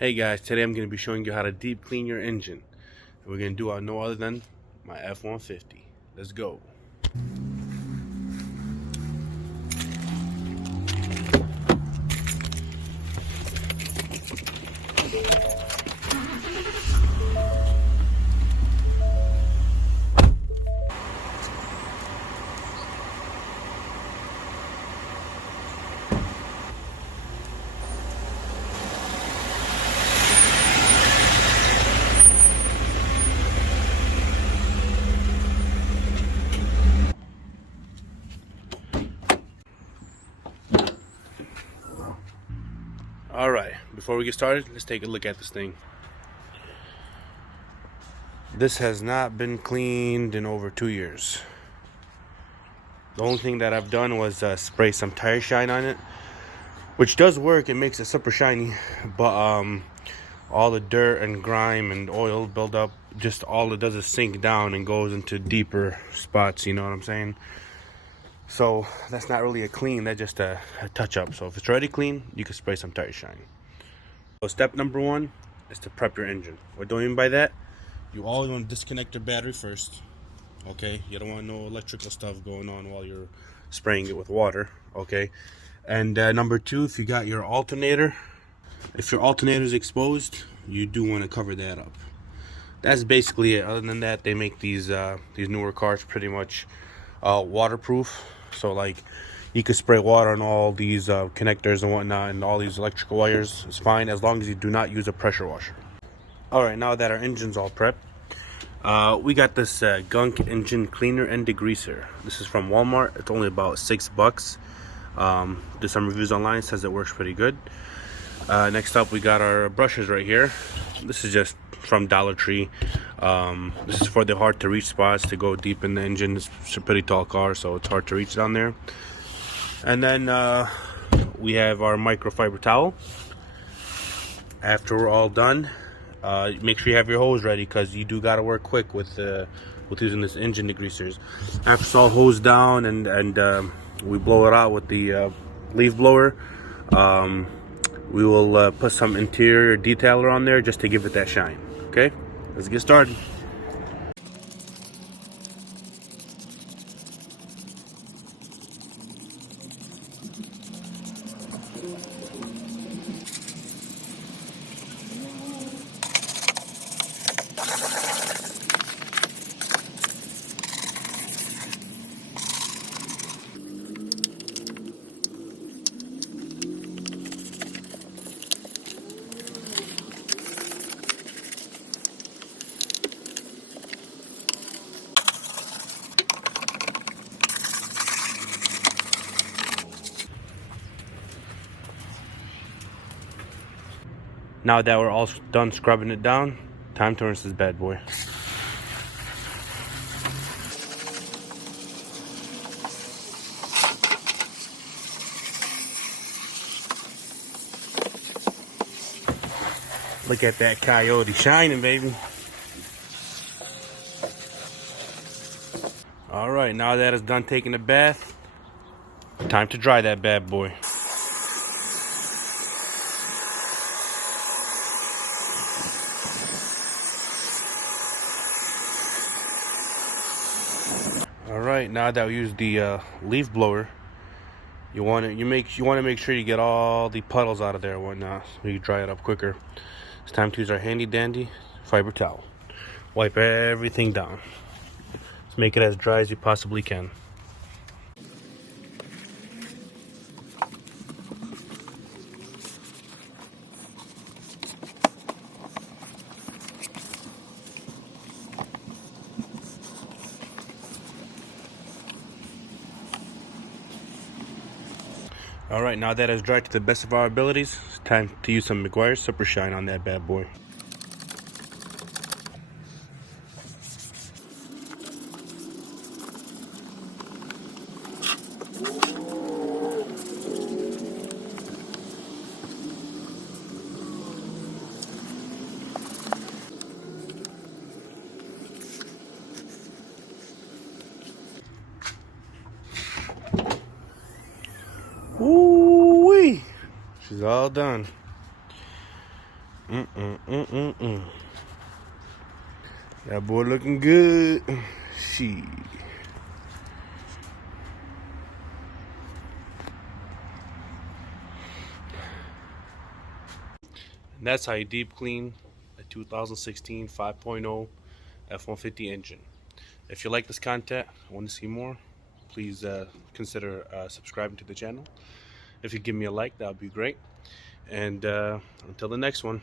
Hey guys, today I'm going to be showing you how to deep clean your engine. And we're going to do it no other than my F-150. Let's go. Alright, before we get started, let's take a look at this thing. This has not been cleaned in over 2 years. The only thing that I've done was spray some tire shine on it, which does work. It makes it super shiny, but all the dirt and grime and oil build up. Just all it does is sink down and goes into deeper spots, you know what I'm saying? So that's not really a clean, that's just a touch up. So if it's already clean, you can spray some tire shine. So step number 1 is to prep your engine. What do I mean by that? You always want to disconnect your battery first. Okay, you don't want no electrical stuff going on while you're spraying it with water. Okay, and number 2, if you got your alternator, if your alternator is exposed, you do want to cover that up. That's basically it. Other than that, they make these newer cars pretty much waterproof. So like you could spray water on all these connectors and whatnot and all these electrical wires. It's fine as long as you do not use a pressure washer. Alright, now that our engine's all prepped, we got this Gunk engine cleaner and degreaser. This is from Walmart. It's only about $6. Did some reviews online, says it works pretty good. Next up, we got our brushes right here. This is just from Dollar Tree. This is for the hard to reach spots, to go deep in the engine. It's a pretty tall car, so it's hard to reach down there. And then we have our microfiber towel. After we're all done, make sure you have your hose ready, because you do got to work quick with using this engine degreasers. After it's all hosed down and we blow it out with the leaf blower, we will put some interior detailer on there just to give it that shine. Okay, let's get started. Now that we're all done scrubbing it down, time to rinse this bad boy. Look at that coyote shining, baby. All right, now that it's done taking a bath, time to dry that bad boy. All right, now that we use the leaf blower, you want to make sure you get all the puddles out of there and whatnot, so you dry it up quicker. It's time to use our handy dandy fiber towel. Wipe everything down. Let's make it as dry as you possibly can. All right, now that it's dried to the best of our abilities, it's time to use some Meguiar's Super Shine on that bad boy. Ooh-wee! She's all done. That boy looking good. She. And that's how you deep clean a 2016 5.0 F-150 engine. If you like this content, want to see more, please consider subscribing to the channel. If you give me a like, that would be great. And until the next one.